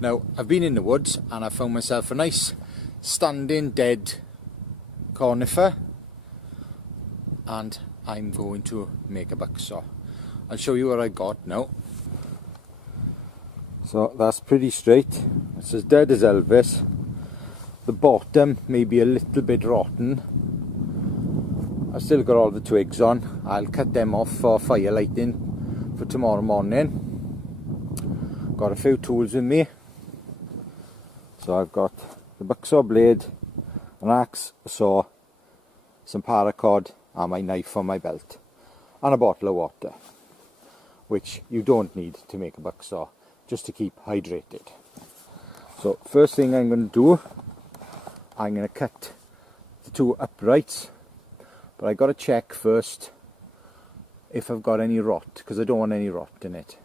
Now, I've been in the woods and I found myself a nice standing dead conifer, and I'm going to make a bucksaw. I'll show you what I got now. So that's pretty straight. It's as dead as Elvis. The bottom may be a little bit rotten. I've still got all the twigs on. I'll cut them off for fire lighting for tomorrow morning. Got a few tools with me. So I've got the bucksaw blade, an axe, a saw, some paracord and my knife on my belt, and a bottle of water, which you don't need to make a bucksaw, just to keep hydrated. So first thing I'm going to do, I'm going to cut the two uprights, but I got to check first if I've got any rot, because I don't want any rot in it.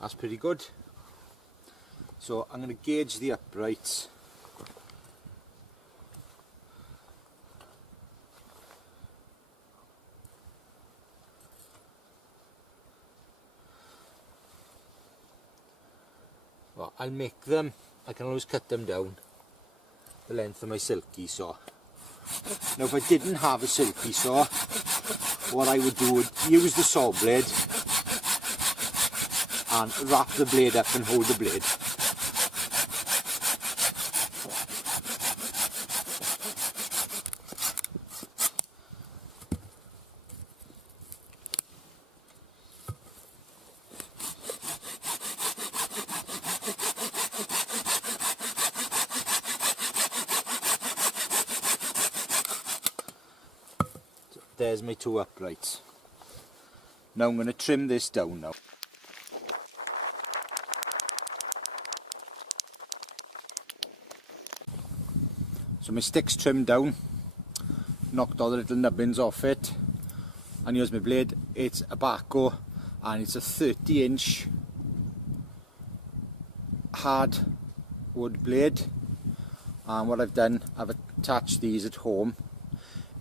That's pretty good. So I'm going to gauge the uprights. Well, I'll make them, I can always cut them down the length of my silky saw. Now if I didn't have a silky saw, what I would do would use the saw blade and wrap the blade up and hold the blade. So there's my two uprights. Now I'm going to trim this down now. So my stick's trimmed down, knocked all the little nubbins off it, and here's my blade. It's a bucksaw and it's a 30-inch hard wood blade, and what I've done, I've attached these at home.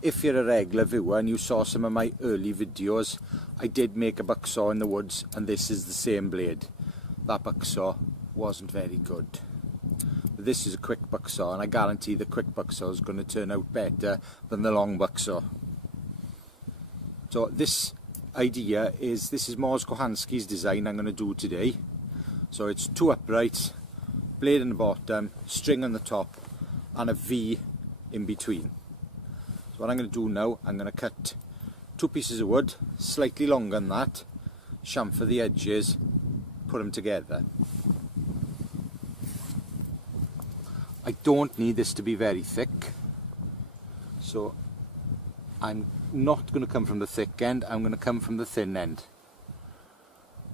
If you're a regular viewer and you saw some of my early videos, I did make a bucksaw in the woods, and this is the same blade. That bucksaw wasn't very good. This is a quick bucksaw, and I guarantee the quick bucksaw is going to turn out better than the long bucksaw. So this idea is, this is Mors Kochanski's design I'm going to do today. So it's two uprights, blade on the bottom, string on the top, and a V in between. So what I'm going to do now, I'm going to cut two pieces of wood, slightly longer than that, chamfer the edges, put them together. I don't need this to be very thick, so I'm not going to come from the thick end, I'm going to come from the thin end.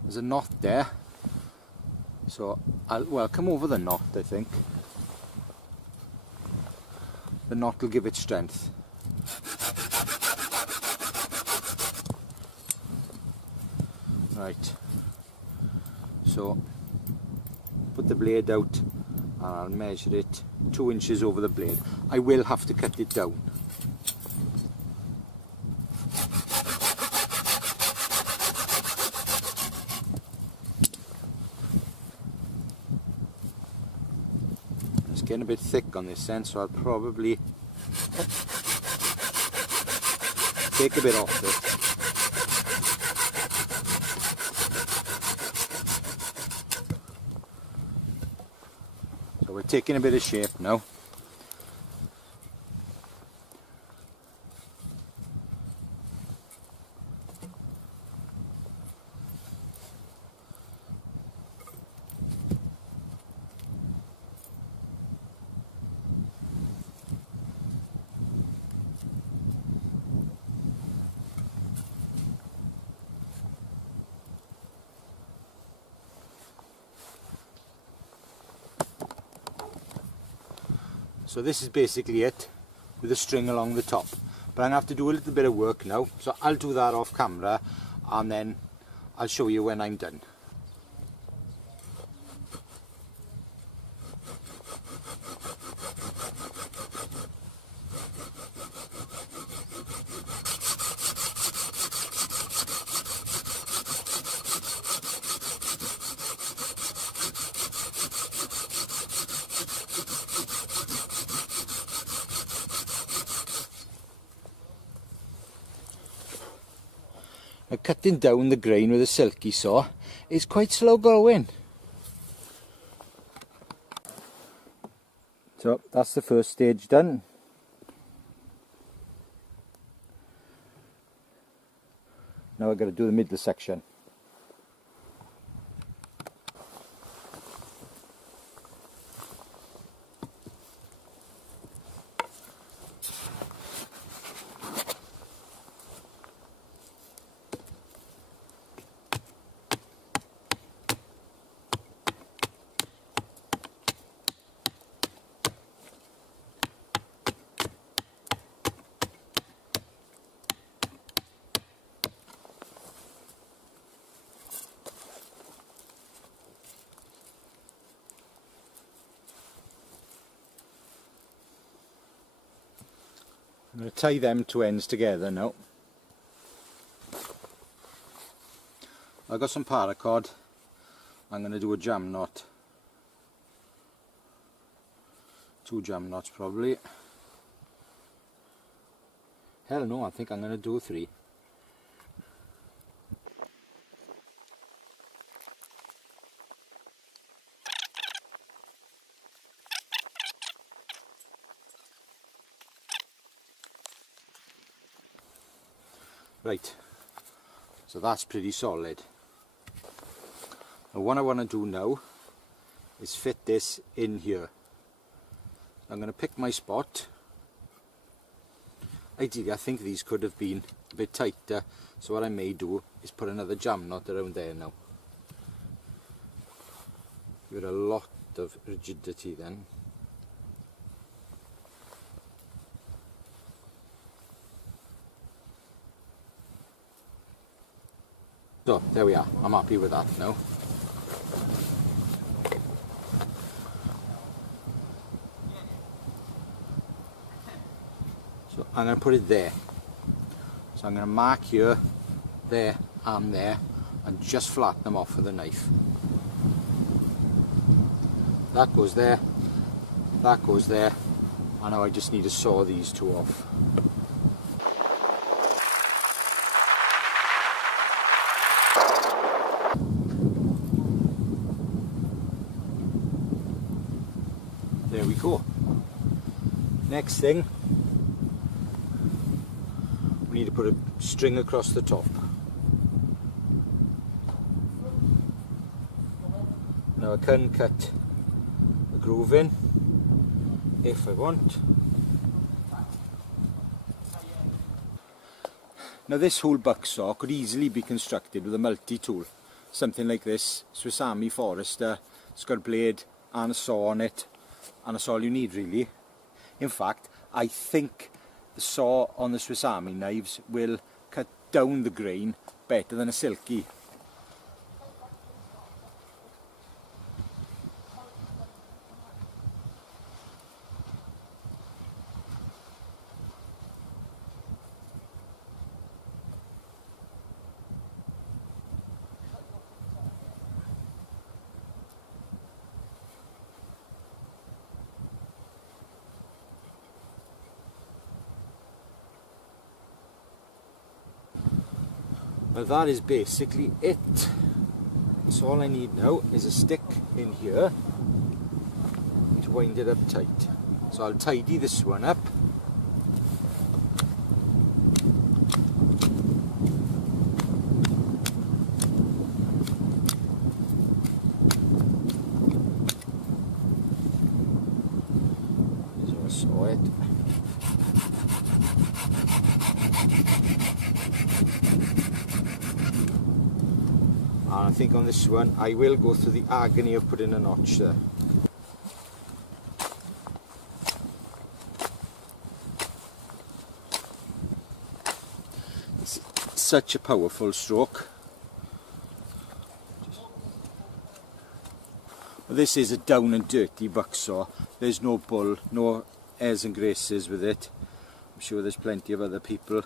There's a knot there, so I'll come over the knot, I think. The knot will give it strength. Right, so put the blade out and I'll measure it 2 inches over the blade. I will have to cut it down. It's getting a bit thick on this end, so I'll probably take a bit off it. We're taking a bit of shape now. So this is basically it. with a string along the top. But I'm going to have to do a little bit of work now, so I'll do that off camera and then I'll show you when I'm done. Now, cutting down the grain with a silky saw is quite slow going. So that's the first stage done. Now I've got to do the middle section. I'm going to tie them two ends together now. I've got some paracord. I'm going to do a jam knot. 2 jam knots probably. Hell no, I think I'm going to do 3. Right, so that's pretty solid. And what I want to do now is fit this in here. I'm going to pick my spot. Ideally, I think these could have been a bit tighter, so what I may do is put another jam knot around there now. Give it a lot of rigidity then. So there we are, I'm happy with that now. So I'm going to put it there. So I'm going to mark here, there and there, and just flatten them off with a knife. That goes there, that goes there, and now I just need to saw these two off. There we go. Next thing, we need to put a string across the top. Now I can cut a groove in if I want. Now this whole bucksaw could easily be constructed with a multi-tool. Something like this Swiss Army Forester. It's got a blade and a saw on it, and that's all you need really. In fact, I think the saw on the Swiss Army knives will cut down the grain better than a silky. Well, that is basically it. So all I need now is a stick in here to wind it up tight. So I'll tidy this one up. So I'll saw it. And I think on this one I will go through the agony of putting a notch there. It's such a powerful stroke. This is a down and dirty bucksaw. There's no bull, no airs and graces with it. I'm sure there's plenty of other people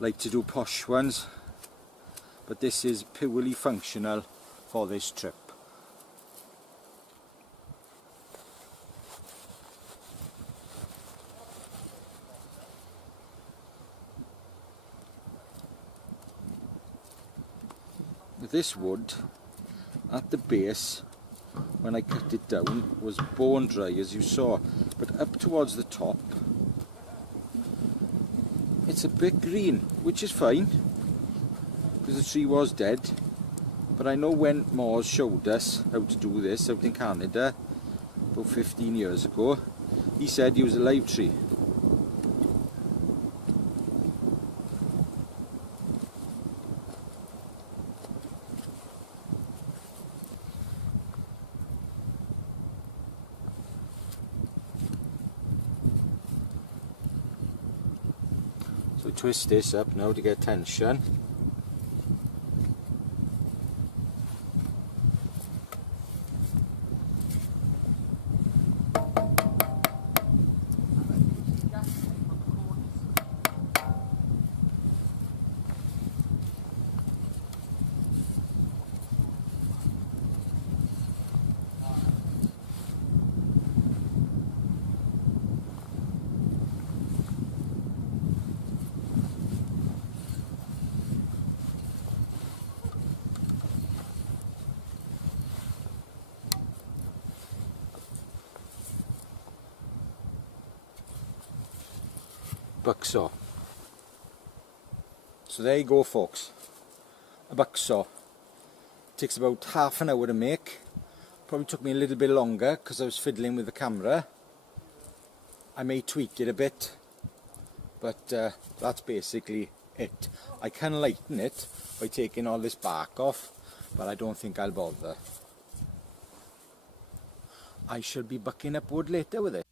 like to do posh ones, but this is purely functional for this trip. This wood at the base, when I cut it down, was bone dry as you saw, but up towards the top it's a bit green, which is fine because the tree was dead. But I know when Moz showed us how to do this out in Canada about 15 years ago, he said use a live tree. So twist this up now to get tension. Bucksaw. So there you go, folks, a bucksaw. Takes about half an hour to make. Probably took me a little bit longer because I was fiddling with the camera. I may tweak it a bit, but that's basically it. I can lighten it by taking all this bark off, but I don't think I'll bother. I shall be bucking up wood later with it.